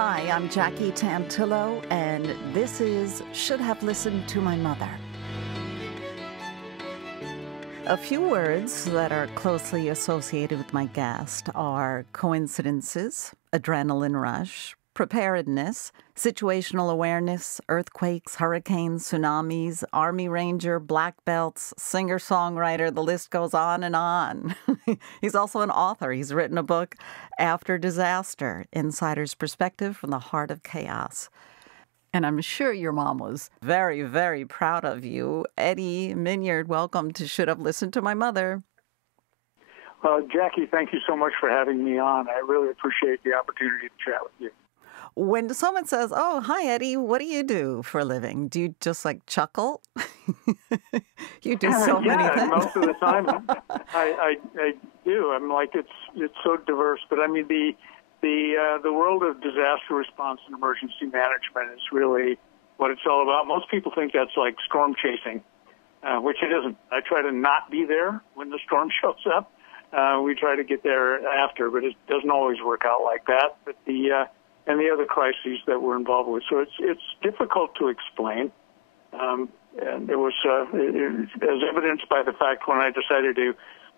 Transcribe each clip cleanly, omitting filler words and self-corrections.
Hi, I'm Jackie Tantillo, and this is Should Have Listened to My Mother. A few words that are closely associated with my guest are coincidences, adrenaline rush, preparedness, situational awareness, earthquakes, hurricanes, tsunamis, Army Ranger, black belts, singer-songwriter, the list goes on and on. He's also an author. He's written a book, After Disaster, Insider's Perspective from the Heart of Chaos. And I'm sure your mom was very, very proud of you. Eddie Minyard, welcome to Should Have Listened to My Mother. Jackie, thank you so much for having me on. I really appreciate the opportunity to chat with you. When someone says, "Oh, hi, Eddie, what do you do for a living?" Do you just chuckle? You do so many things. Most of the time I do. I'm like, it's so diverse. But I mean, the world of disaster response and emergency management is really what it's all about. Most people think that's like storm chasing, which it isn't. I try to not be there when the storm shows up. We try to get there after, but it doesn't always work out like that. But and the other crises that we're involved with. So it's difficult to explain. And it was, as evidenced by the fact when I decided to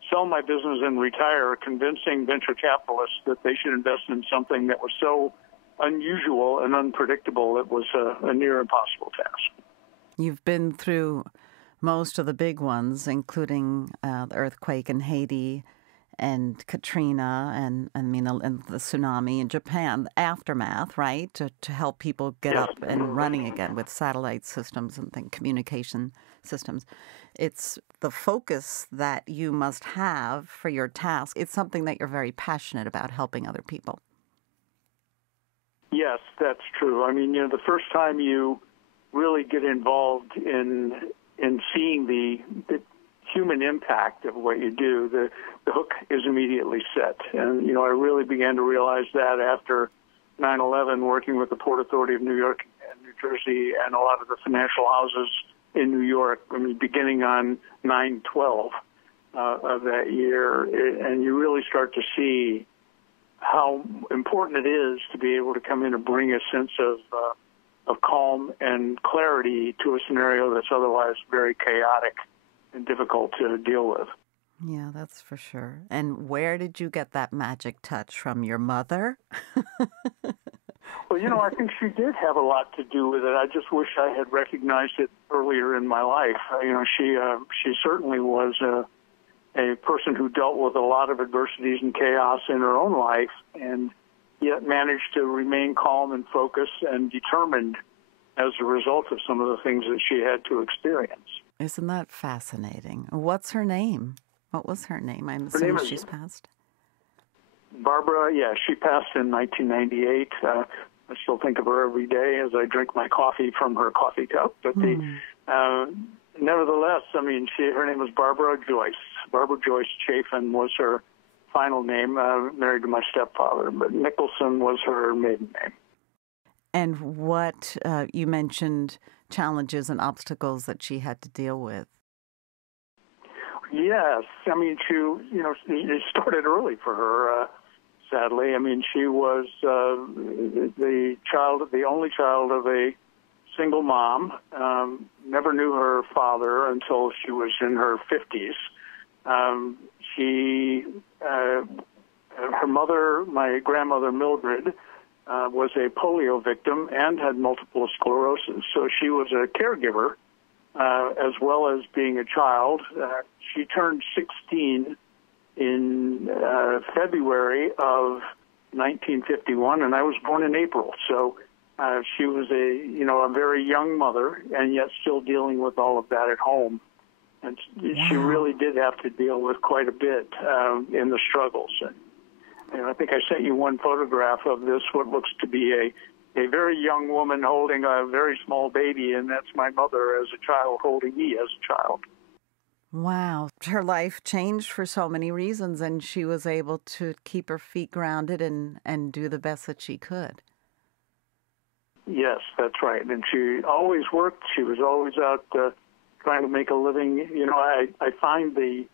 sell my business and retire, convincing venture capitalists that they should invest in something that was so unusual and unpredictable, it was a near impossible task. You've been through most of the big ones, including the earthquake in Haiti, and Katrina, and the tsunami in Japan, the aftermath, right, to help people get up and running again with satellite systems and communication systems. It's the focus that you must have for your task. It's something that you're very passionate about, helping other people. Yes, that's true. I mean, the first time you really get involved in seeing the human impact of what you do, the hook is immediately set. And, I really began to realize that after 9/11, working with the Port Authority of New York and New Jersey and a lot of the financial houses in New York, beginning on 9/12 of that year. And you really start to see how important it is to be able to come in and bring a sense of calm and clarity to a scenario that's otherwise very chaotic and difficult to deal with. Yeah, that's for sure. And where did you get that magic touch from? Your mother? Well, I think she did have a lot to do with it. I just wish I had recognized it earlier in my life. She certainly was a person who dealt with a lot of adversities and chaos in her own life, and yet managed to remain calm and focused and determined as a result of some of the things that she had to experience. Isn't that fascinating? What's her name? What was her name? I'm assuming she's passed. Barbara, she passed in 1998. I still think of her every day as I drink my coffee from her coffee cup. But nevertheless, her name was Barbara Joyce. Barbara Joyce Chafin was her final name, married to my stepfather. But Nicholson was her maiden name. And what you mentioned challenges and obstacles that she had to deal with. Yes, it started early for her. Sadly, she was the only child of a single mom. Never knew her father until she was in her 50s. Her mother, my grandmother Mildred, was a polio victim and had multiple sclerosis. So she was a caregiver as well as being a child. She turned 16 in February of 1951, and I was born in April. So she was a very young mother, and yet still dealing with all of that at home. And she really did have to deal with quite a bit in the struggles. And I think I sent you one photograph of this, what looks to be a very young woman holding a very small baby, and that's my mother as a child holding me as a child. Wow. Her life changed for so many reasons, and she was able to keep her feet grounded and do the best that she could. Yes, that's right. And she always worked. She was always out trying to make a living. I find the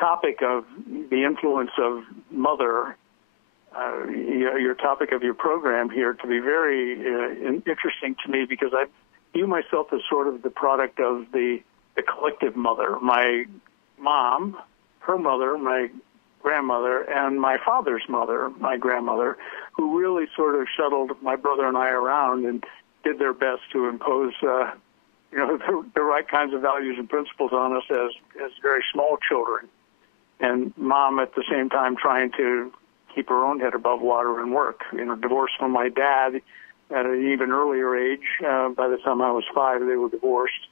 topic of the influence of mother your topic of your program here to be very interesting to me, because I view myself as sort of the product of the collective mother. My mom, her mother, my grandmother, and my father's mother, my grandmother, who really sort of shuttled my brother and I around and did their best to impose the right kinds of values and principles on us as very small children. And Mom, at the same time, trying to keep her own head above water and work. Divorced from my dad at an even earlier age. By the time I was 5, they were divorced.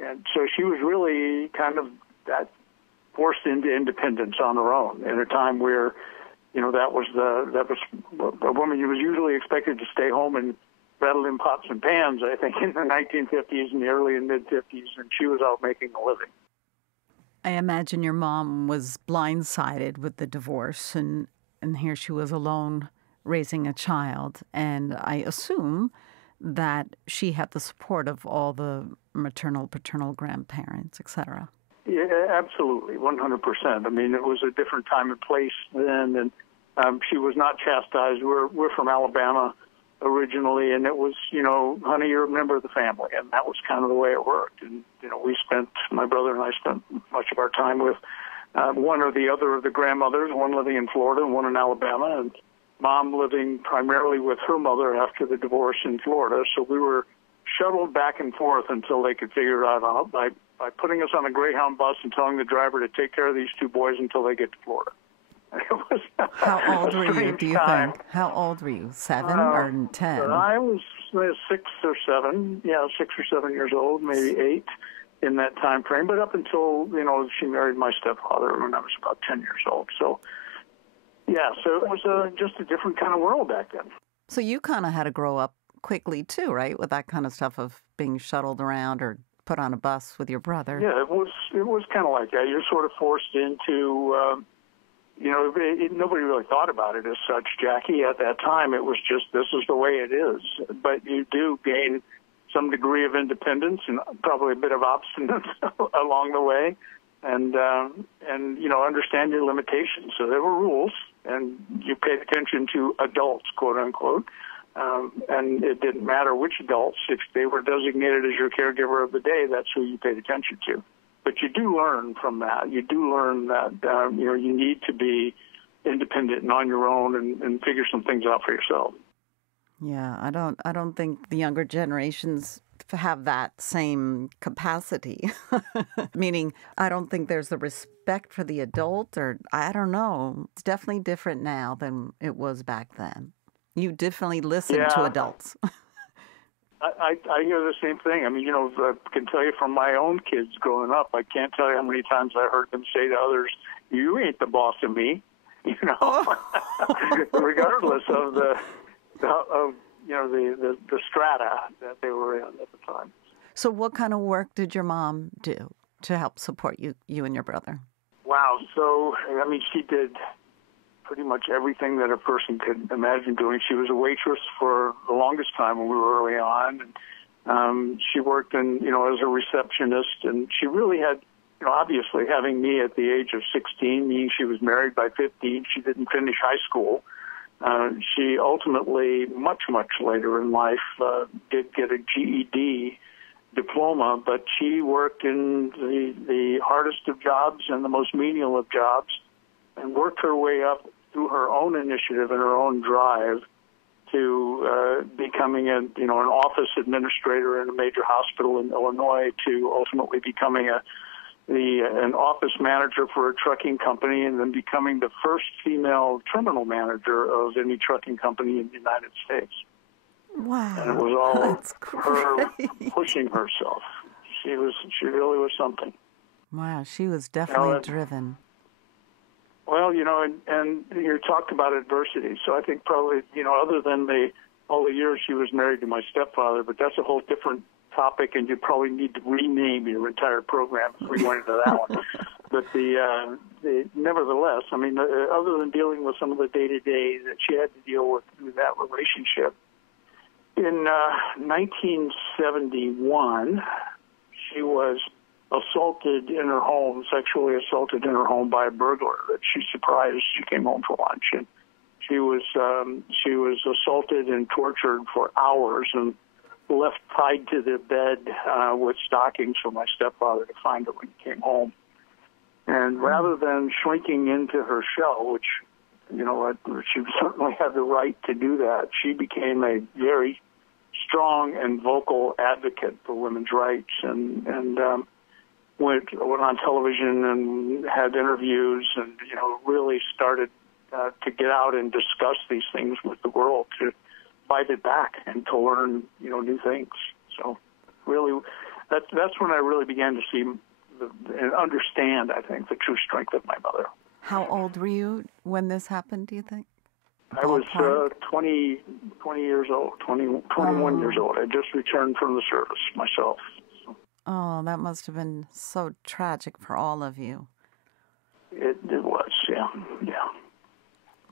And so she was really kind of that forced into independence on her own in a time where, that was a woman who was usually expected to stay home and rattle in pots and pans, I think, in the 1950s and the early and mid-50s, and she was out making a living. I imagine your mom was blindsided with the divorce, and here she was alone raising a child. And I assume that she had the support of all the maternal, paternal grandparents, etc. Yeah, absolutely, 100%. I mean, it was a different time and place then, and she was not chastised. We're from Alabama originally, and it was, honey, you're a member of the family, and that was kind of the way it worked. And, my brother and I spent much of our time with one or the other of the grandmothers, one living in Florida and one in Alabama, and Mom living primarily with her mother after the divorce in Florida. So we were shuttled back and forth until they could figure it out by putting us on a Greyhound bus and telling the driver to take care of these two boys until they get to Florida. It was How old were you, do you think? How old were you, 7 or 10? I was 6 or 7, 6 or 7 years old, maybe 8 in that time frame. But up until, she married my stepfather when I was about 10 years old. So, so it was just a different kind of world back then. So you kind of had to grow up quickly too, right, with that kind of stuff of being shuttled around or put on a bus with your brother? Yeah, it was kind of like that. You're sort of forced into... nobody really thought about it as such, Jackie. At that time, it was just, this is the way it is. But you do gain some degree of independence and probably a bit of obstinance along the way, and understand your limitations. So there were rules, and you paid attention to adults, quote unquote, and it didn't matter which adults. If they were designated as your caregiver of the day, that's who you paid attention to. But you do learn from that. You do learn that you need to be independent and on your own and figure some things out for yourself. Yeah, I don't think the younger generations have that same capacity. Meaning, I don't think there's the respect for the adult, or I don't know. It's definitely different now than it was back then. You definitely listen to adults. I hear the same thing. I mean, I can tell you from my own kids growing up, I can't tell you how many times I heard them say to others, "You ain't the boss of me," regardless of the strata that they were in at the time. So what kind of work did your mom do to help support you and your brother? Wow. So, I mean, she did pretty much everything that a person could imagine doing. She was a waitress for the longest time when we were early on. And, she worked as a receptionist, and she really had, obviously having me at the age of 16, meaning she was married by 15, she didn't finish high school. She ultimately, much, much later in life, did get a GED diploma, but she worked in the hardest of jobs and the most menial of jobs, and worked her way up through her own initiative and her own drive to becoming an office administrator in a major hospital in Illinois, to ultimately becoming an office manager for a trucking company, and then becoming the first female terminal manager of any trucking company in the United States. Wow. And it was all her pushing herself. She really was something. Wow, she was definitely driven. Well, and you talked about adversity. So I think probably, other than all the years she was married to my stepfather, but that's a whole different topic, and you probably need to rename your entire program if we went into that one. But nevertheless, I mean, other than dealing with some of the day-to-day that she had to deal with through that relationship, in 1971, she was assaulted in her home, sexually assaulted in her home by a burglar that she surprised. She came home for lunch, and She was assaulted and tortured for hours and left tied to the bed with stockings for my stepfather to find her when he came home. And rather than shrinking into her shell, which, she certainly had the right to do that, she became a very strong and vocal advocate for women's rights, and went on television and had interviews, and really started to get out and discuss these things with the world, to fight it back and to learn new things. So really, that's when I really began to see and understand, I think, the true strength of my mother. How old were you when this happened, do you think? I was 20 years old, 21 years old. I just returned from the service myself. So. Oh, that must have been so tragic for all of you. It was, yeah.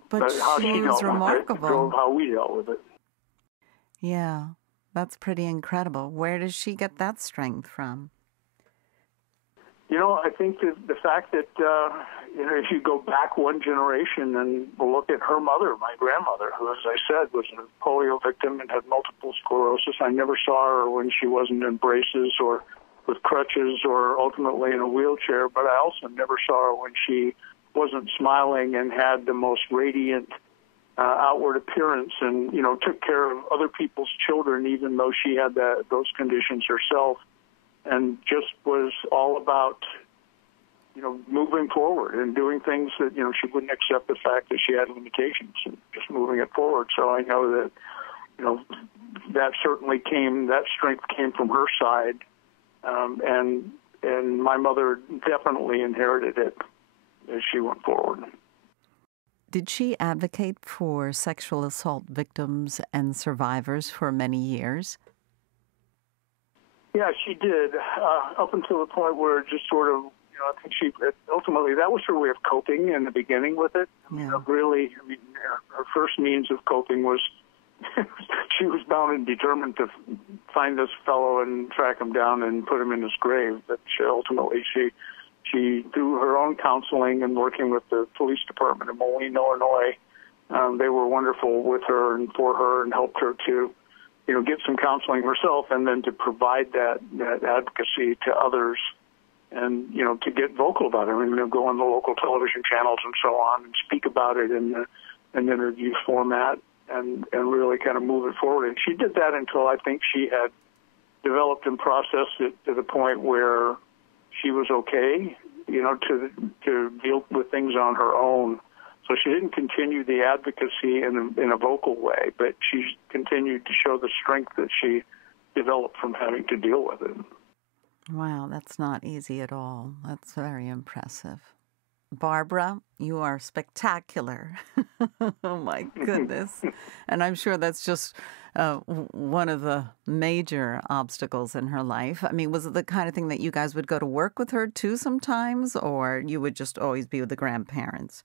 But how she was remarkable. Drove how we dealt with it. Yeah, that's pretty incredible. Where does she get that strength from? I think that the fact that, if you go back one generation and look at her mother, my grandmother, who, as I said, was a polio victim and had multiple sclerosis. I never saw her when she wasn't in braces or with crutches or ultimately in a wheelchair, but I also never saw her when she wasn't smiling and had the most radiant outward appearance and, took care of other people's children, even though she had those conditions herself, and just was all about, moving forward and doing things that, she wouldn't accept the fact that she had limitations and just moving it forward. So I know that, that strength came from her side, and my mother definitely inherited it as she went forward. Did she advocate for sexual assault victims and survivors for many years? Yeah, she did, up until the point where it just sort of, I think she ultimately, that was her way of coping in the beginning with it. Yeah. Her first means of coping was she was bound and determined to find this fellow and track him down and put him in his grave. But ultimately, she through her own counseling and working with the police department in Moline, Illinois, they were wonderful with her and for her and helped her to, get some counseling herself and then to provide that advocacy to others and, to get vocal about it. Go on the local television channels and so on and speak about it in an interview format and really kind of move it forward. And she did that until I think she had developed and processed it to the point where she was okay, to deal with things on her own. So she didn't continue the advocacy in a vocal way, but she continued to show the strength that she developed from having to deal with it. Wow, that's not easy at all. That's very impressive. Barbara, you are spectacular. Oh, my goodness. And I'm sure that's just one of the major obstacles in her life. I mean, was it the kind of thing that you guys would go to work with her, too, sometimes, or you would just always be with the grandparents?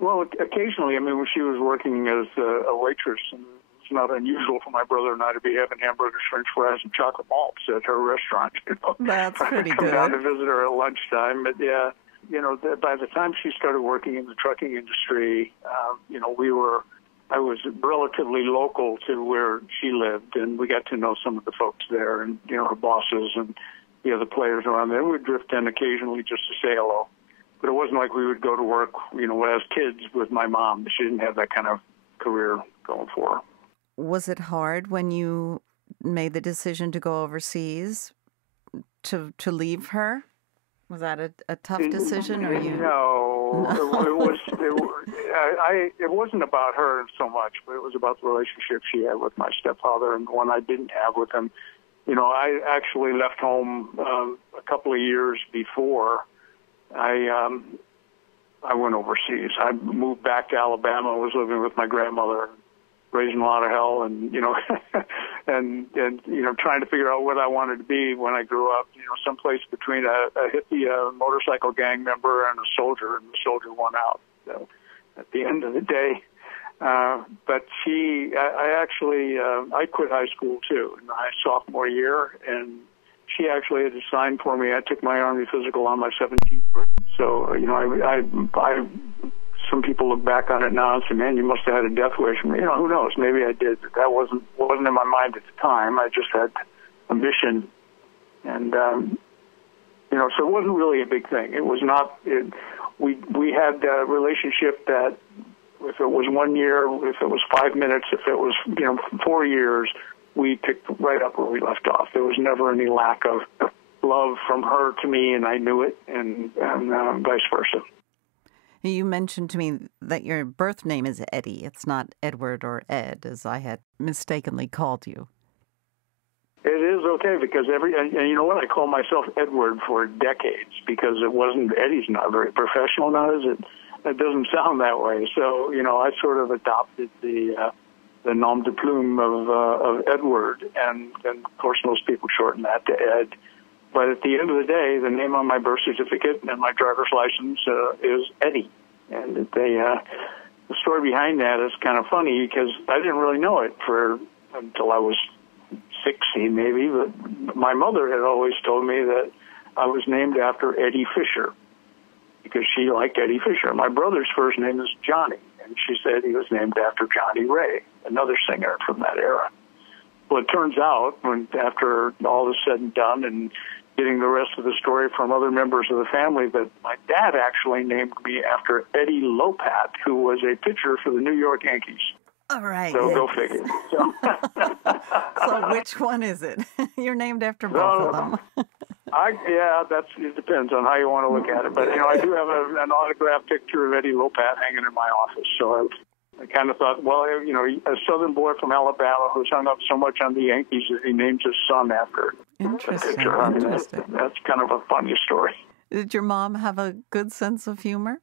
Well, occasionally. When she was working as a waitress, and it's not unusual for my brother and I to be having hamburgers, french fries, and chocolate malts at her restaurant. That's pretty good. Come down to visit her at lunchtime. But, yeah, by the time she started working in the trucking industry, I was relatively local to where she lived, and we got to know some of the folks there and, her bosses and the other players around there. We'd drift in occasionally just to say hello. But it wasn't like we would go to work, as kids with my mom. She didn't have that kind of career going for her. Was it hard when you made the decision to go overseas to leave her? Was that a tough decision, or you? No, it was. It wasn't about her so much, but it was about the relationship she had with my stepfather and the one I didn't have with him. I actually left home a couple of years before I went overseas. I moved back to Alabama. I was living with my grandmother, raising a lot of hell, and and trying to figure out what I wanted to be when I grew up. Someplace between a hippie, a motorcycle gang member, and a soldier, and the soldier won out. So at the end of the day, but I quit high school too in my sophomore year, and she actually had to sign for me. I took my Army physical on my 17th birthday. So, I some people look back on it now and say, man, you must have had a death wish. You know, who knows? Maybe I did. That wasn't in my mind at the time. I just had ambition. And, you know, so it wasn't really a big thing. It was not, we had a relationship that if it was 1 year, if it was 5 minutes, if it was, 4 years, we picked right up where we left off. There was never any lack of love from her to me, and I knew it, and vice versa. You mentioned to me that your birth name is Eddie. It's not Edward or Ed, as I had mistakenly called you. It is okay, because and you know what? I call myself Edward for decades, because it wasn't, Eddie's not very professional now, is it? It doesn't sound that way. So, I sort of adopted the nom de plume of Edward, and of course most people shorten that to Ed. But at the end of the day, the name on my birth certificate and my driver's license is Eddie. And the story behind that is kind of funny, because I didn't really know it until I was 60 maybe, but my mother had always told me that I was named after Eddie Fisher, because she liked Eddie Fisher. My brother's first name is Johnny, and she said he was named after Johnny Ray, another singer from that era. Well, it turns out, after all is said and done and getting the rest of the story from other members of the family, that my dad actually named me after Eddie Lopat, who was a pitcher for the New York Yankees. All right. So go figure. So, so which one is it? You're named after both of them. It depends on how you want to look at it. But, I do have an autographed picture of Eddie Lopat hanging in my office. So I kind of thought, well, a southern boy from Alabama who's hung up so much on the Yankees that he named his son after the picture. I mean, that's kind of a funny story. Did your mom have a good sense of humor?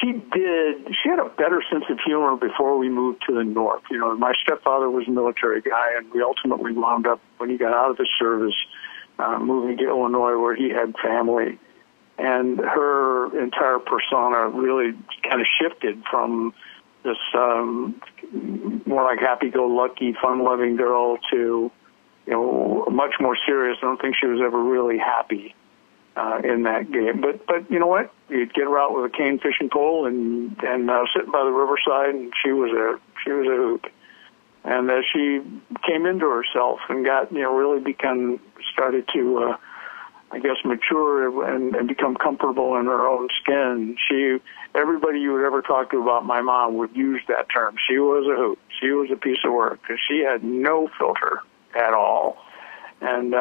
She did. She had a better sense of humor before we moved to the north. My stepfather was a military guy, and we ultimately wound up, when he got out of the service, moving to Illinois, where he had family. And her entire persona really kind of shifted from this more like happy-go-lucky, fun-loving girl to, much more serious. I don't think she was ever really happy in that game. But you know what? You'd get her out with a cane fishing pole and sitting by the riverside, and she was a hoot. And as she came into herself and got, started to, mature and become comfortable in her own skin, everybody you would ever talk to about my mom would use that term. She was a hoot. She was a piece of work, because she had no filter at all. And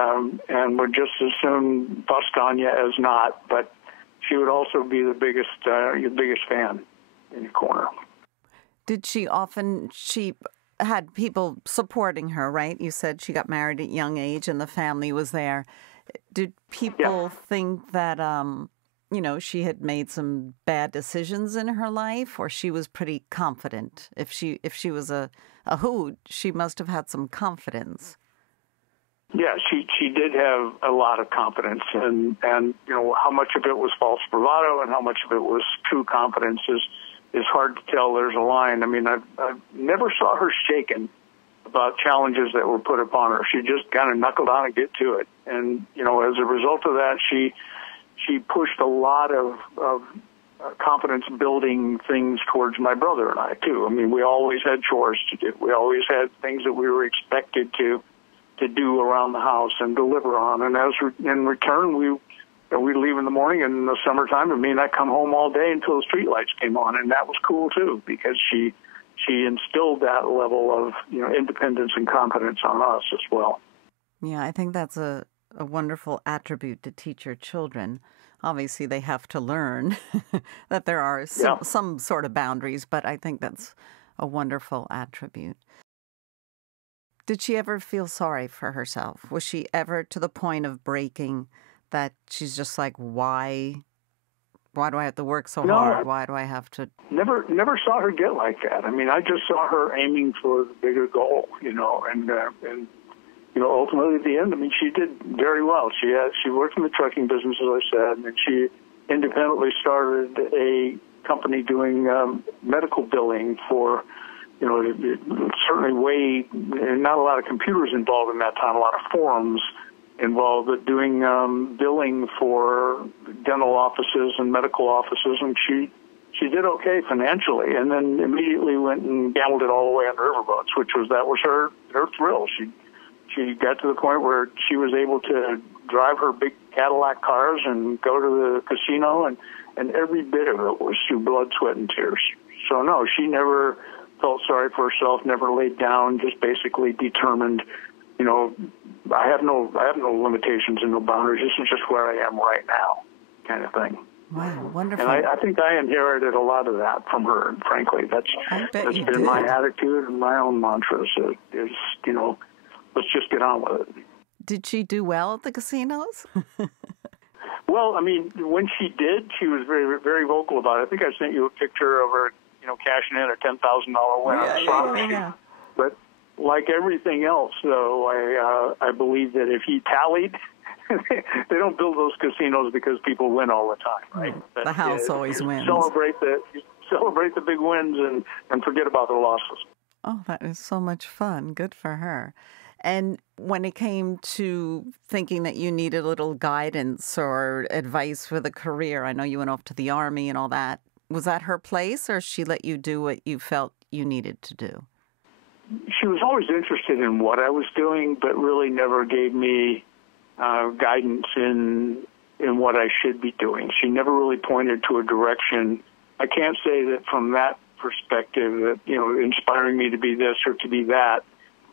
would just as soon bust on you as not, but she would also be your biggest fan in your corner. Did she had people supporting her, right? You said she got married at a young age and the family was there. Did people think that, she had made some bad decisions in her life, or she was pretty confident? If she was a hoot, she must have had some confidence. Yeah, she did have a lot of confidence, and how much of it was false bravado and how much of it was true confidence is hard to tell. There's a line. I mean, I never saw her shaken about challenges that were put upon her. She just kind of knuckled down and get to it. And, as a result of that, she pushed a lot of confidence-building things towards my brother and I, too. I mean, we always had chores to do. We always had things that we were expected to do around the house and deliver on. And in return, we'd leave in the morning in the summertime, and I'd come home all day until the streetlights came on. And that was cool, too, because she instilled that level of independence and confidence on us as well. Yeah, I think that's a wonderful attribute to teach your children. Obviously, they have to learn that there are some sort of boundaries, but I think that's a wonderful attribute. Did she ever feel sorry for herself? Was she ever to the point of breaking that she's just like, why do I have to work so hard? Why do I have to? Never saw her get like that. I mean, I just saw her aiming for the bigger goal, and ultimately at the end, she did very well. She worked in the trucking business, as I said, and she independently started a company doing medical billing for, certainly not a lot of computers involved in that time, a lot of forums involved, but doing billing for dental offices and medical offices, and she she did okay financially, and then immediately went and gambled it all away on riverboats, that was her thrill. She got to the point where she was able to drive her big Cadillac cars and go to the casino, and every bit of it was through blood, sweat, and tears. So no, she never felt sorry for herself, never laid down, just basically determined, I have no limitations and no boundaries. This is just where I am right now, kind of thing. Wow, wonderful. And I think I inherited a lot of that from her, and frankly. That's been my attitude and my own mantras is, let's just get on with it. Did she do well at the casinos? Well, I mean, when she did, she was very, very vocal about it. I think I sent you a picture of her, cashing in a $10,000 win on the slot machine. Yeah. But like everything else, though, I believe that if he tallied, they don't build those casinos because people win all the time, right? The house always wins. Celebrate the big wins and forget about the losses. Oh, that is so much fun. Good for her. And when it came to thinking that you needed a little guidance or advice for the career, I know you went off to the Army and all that. Was that her place, or she let you do what you felt you needed to do? She was always interested in what I was doing, but really never gave me guidance in what I should be doing. She never really pointed to a direction. I can't say that from that perspective that, inspiring me to be this or to be that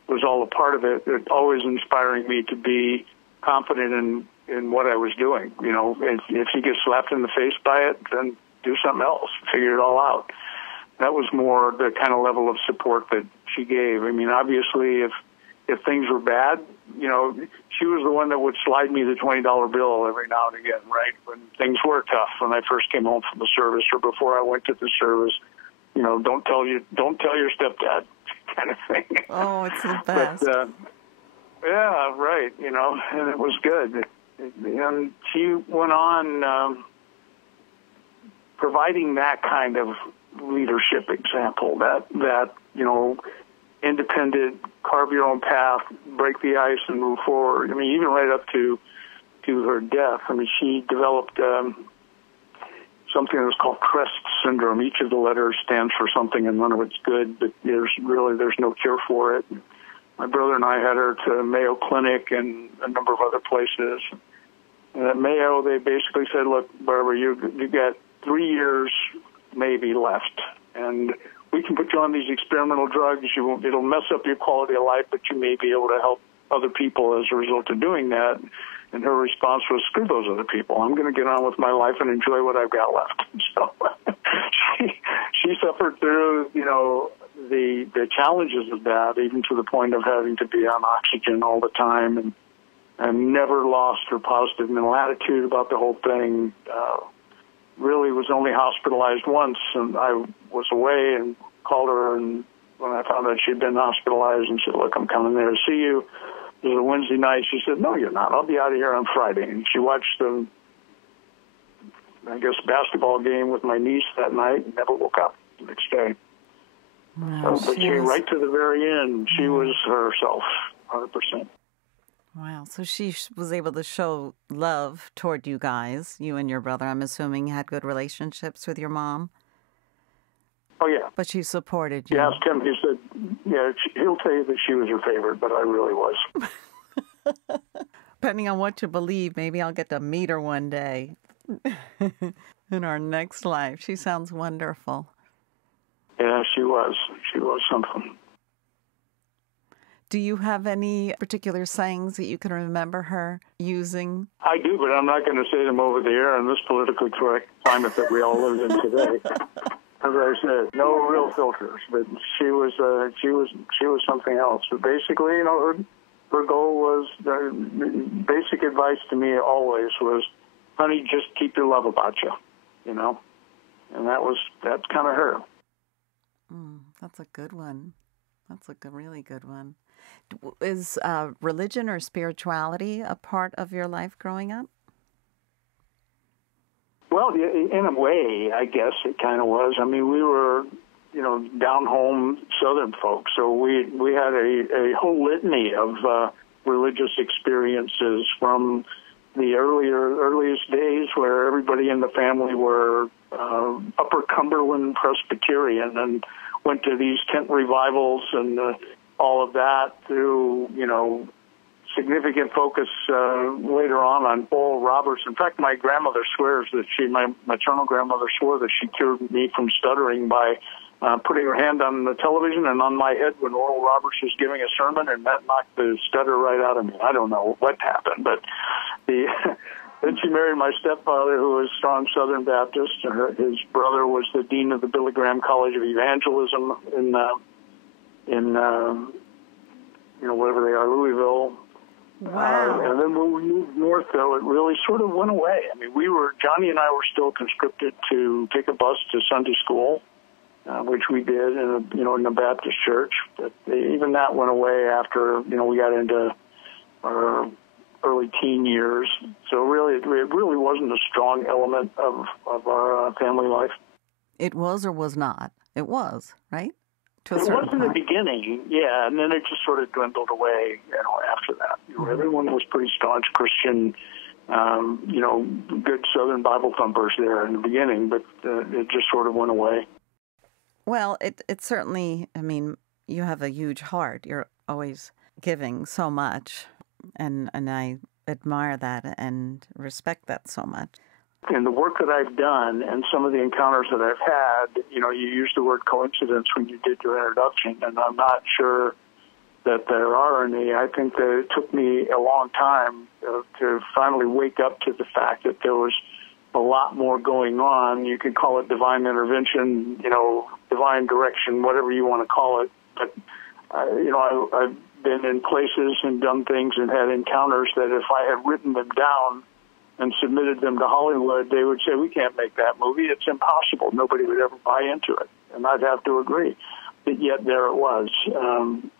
was all a part of it. It always inspiring me to be confident in what I was doing. If you get slapped in the face by it, then do something else, figure it all out. That was more the kind of level of support that she gave. I mean, obviously, if things were bad, she was the one that would slide me the $20 bill every now and again, right? When things were tough, when I first came home from the service or before I went to the service, don't tell your stepdad kind of thing. Oh, it's the best. But, yeah, right, and it was good. And she went on providing that kind of leadership example, that independent, carve your own path, break the ice, and move forward. I mean, even right up to her death. I mean, she developed something that was called CREST syndrome. Each of the letters stands for something, and none of it's good, but there's no cure for it. My brother and I had her to Mayo Clinic and a number of other places. And at Mayo, they basically said, look, Barbara, you got 3 years maybe left, and we can put you on these experimental drugs. It'll mess up your quality of life, but you may be able to help other people as a result of doing that. And her response was, screw those other people. I'm going to get on with my life and enjoy what I've got left. So she suffered through, the challenges of that, even to the point of having to be on oxygen all the time, and never lost her positive mental attitude about the whole thing. Really was only hospitalized once, and I was away and called her, and when I found out she'd been hospitalized, and said, look, I'm coming there to see you. It was a Wednesday night. She said, no, you're not. I'll be out of here on Friday. And she watched the, basketball game with my niece that night and never woke up the next day. Wow, but right to the very end, she was herself, 100%. Wow. So she was able to show love toward you guys, you and your brother. I'm assuming had good relationships with your mom. Oh, yeah. But she supported you. You asked him, he said, he'll tell you that she was her favorite, but I really was. Depending on what you believe, maybe I'll get to meet her one day in our next life. She sounds wonderful. Yeah, she was. She was something. Do you have any particular sayings that you can remember her using? I do, but I'm not going to say them over the air in this politically correct climate that we all live in today. As I said, no real filters. But she was something else. But basically, her goal was, basic advice to me always was, honey, just keep your love about you, and that's kind of her. That's a good one. That's a really good one. Is religion or spirituality a part of your life growing up? Well, in a way, I guess it kind of was. I mean, we were, down home Southern folks, so we had a whole litany of religious experiences from, the earliest days where everybody in the family were Upper Cumberland Presbyterian and went to these tent revivals and all of that through, significant focus later on Oral Roberts. In fact, my grandmother swears that my maternal grandmother swore that she cured me from stuttering by putting her hand on the television and on my head when Oral Roberts was giving a sermon, and that knocked the stutter right out of me. I don't know what happened, but then she married my stepfather, who was strong Southern Baptist. His brother was the dean of the Billy Graham College of Evangelism in whatever they are, Louisville. Wow. And then when we moved north, though, it really sort of went away. I mean, Johnny and I were still conscripted to take a bus to Sunday school, which we did in a Baptist church. But even that went away after, we got into our early teen years. So really, it really wasn't a strong element of our family life. It was or was not? It was, right? It was in the beginning, yeah, and then it just sort of dwindled away, after that. Everyone was pretty staunch Christian, good Southern Bible thumpers there in the beginning, but it just sort of went away. Well, it certainly, you have a huge heart. You're always giving so much, and I admire that and respect that so much. In the work that I've done and some of the encounters that I've had, you used the word coincidence when you did your introduction, and I'm not sure that there are any. I think that it took me a long time to finally wake up to the fact that there was a lot more going on. You could call it divine intervention, divine direction, whatever you want to call it. But, I've been in places and done things and had encounters that if I had written them down and submitted them to Hollywood, they would say, we can't make that movie. It's impossible. Nobody would ever buy into it. And I'd have to agree. But yet there it was. And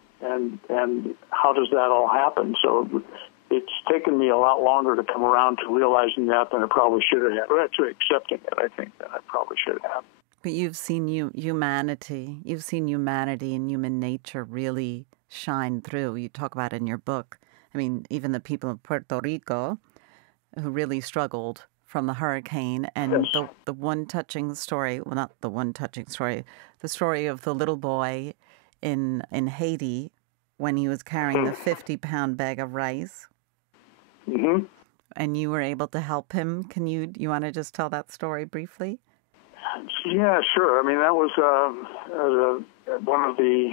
how does that all happen? So it's taken me a lot longer to come around to realizing that than I probably should have. Or actually accepting it, I think, that I probably should have. But you've seen humanity. You've seen humanity and human nature really shine through. You talk about it in your book. Even the people of Puerto Rico who really struggled from the hurricane, and yes. the one touching story, well, not the one touching story, the story of the little boy in Haiti when he was carrying the 50-pound bag of rice. Mm-hmm. And you were able to help him. You want to just tell that story briefly? Yeah, sure. That was one of the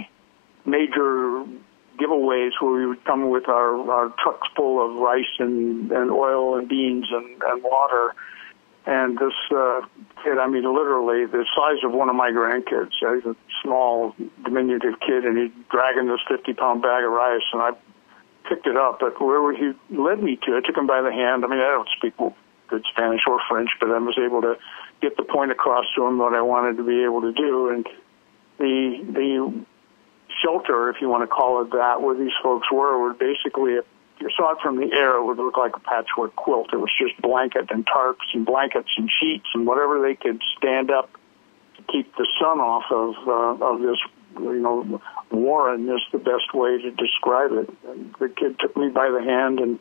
major giveaways where we would come with our trucks full of rice and oil and beans and water. And this kid, literally the size of one of my grandkids. He's a small, diminutive kid, and he's dragging this 50-pound bag of rice, and I picked it up. But wherever he led me to, I took him by the hand. I don't speak good Spanish or French, but I was able to get the point across to him what I wanted to be able to do. And the shelter, if you want to call it that, where these folks were basically, if you saw it from the air, it would look like a patchwork quilt. It was just blanket and tarps and blankets and sheets and whatever they could stand up to keep the sun off of this, warren is the best way to describe it. And the kid took me by the hand and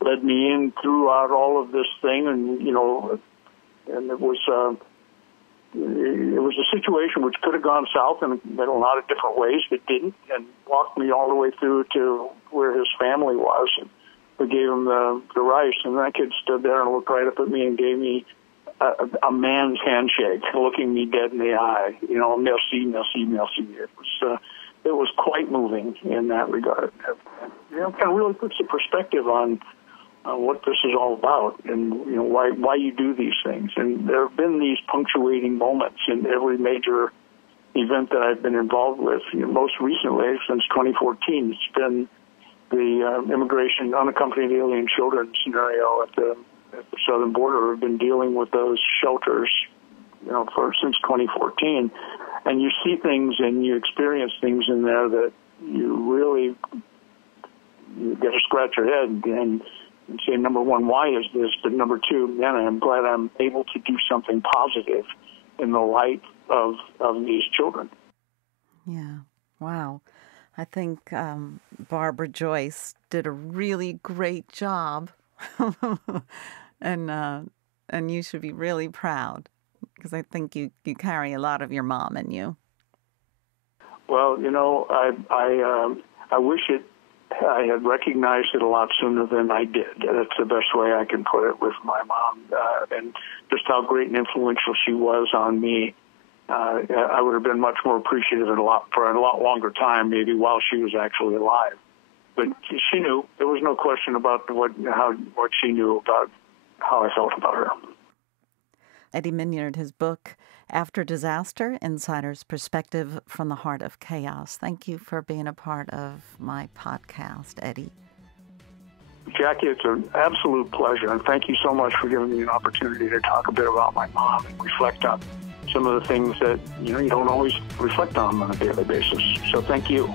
led me in throughout all of this thing, and it was a situation which could have gone south in a lot of different ways, but didn't, and walked me all the way through to where his family was. And we gave him the rice, and that kid stood there and looked right up at me and gave me a man's handshake, looking me dead in the eye. Merci, merci, merci. It was quite moving in that regard. It kind of really puts the perspective on what this is all about, and why you do these things. And there have been these punctuating moments in every major event that I've been involved with. Most recently, since 2014, it's been the immigration unaccompanied alien children scenario at the southern border. We've been dealing with those shelters, since 2014, and you see things and you experience things in there that you got to scratch your head and say, number one, why is this? But number two, man, I'm glad I'm able to do something positive in the light of these children. Yeah. Wow. I think Barbara Joyce did a really great job and you should be really proud, because I think you carry a lot of your mom in you. Well, I wish I had recognized it a lot sooner than I did. That's the best way I can put it with my mom, and just how great and influential she was on me. I would have been much more appreciative for a lot longer time, maybe while she was actually alive. But she knew. There was no question about what she knew about how I felt about her. Eddie Minyard, his book, After Disaster, Insider's Perspective from the Heart of Chaos. Thank you for being a part of my podcast, Eddie. Jackie, it's an absolute pleasure, and thank you so much for giving me an opportunity to talk a bit about my mom and reflect on some of the things that you don't always reflect on a daily basis. So thank you.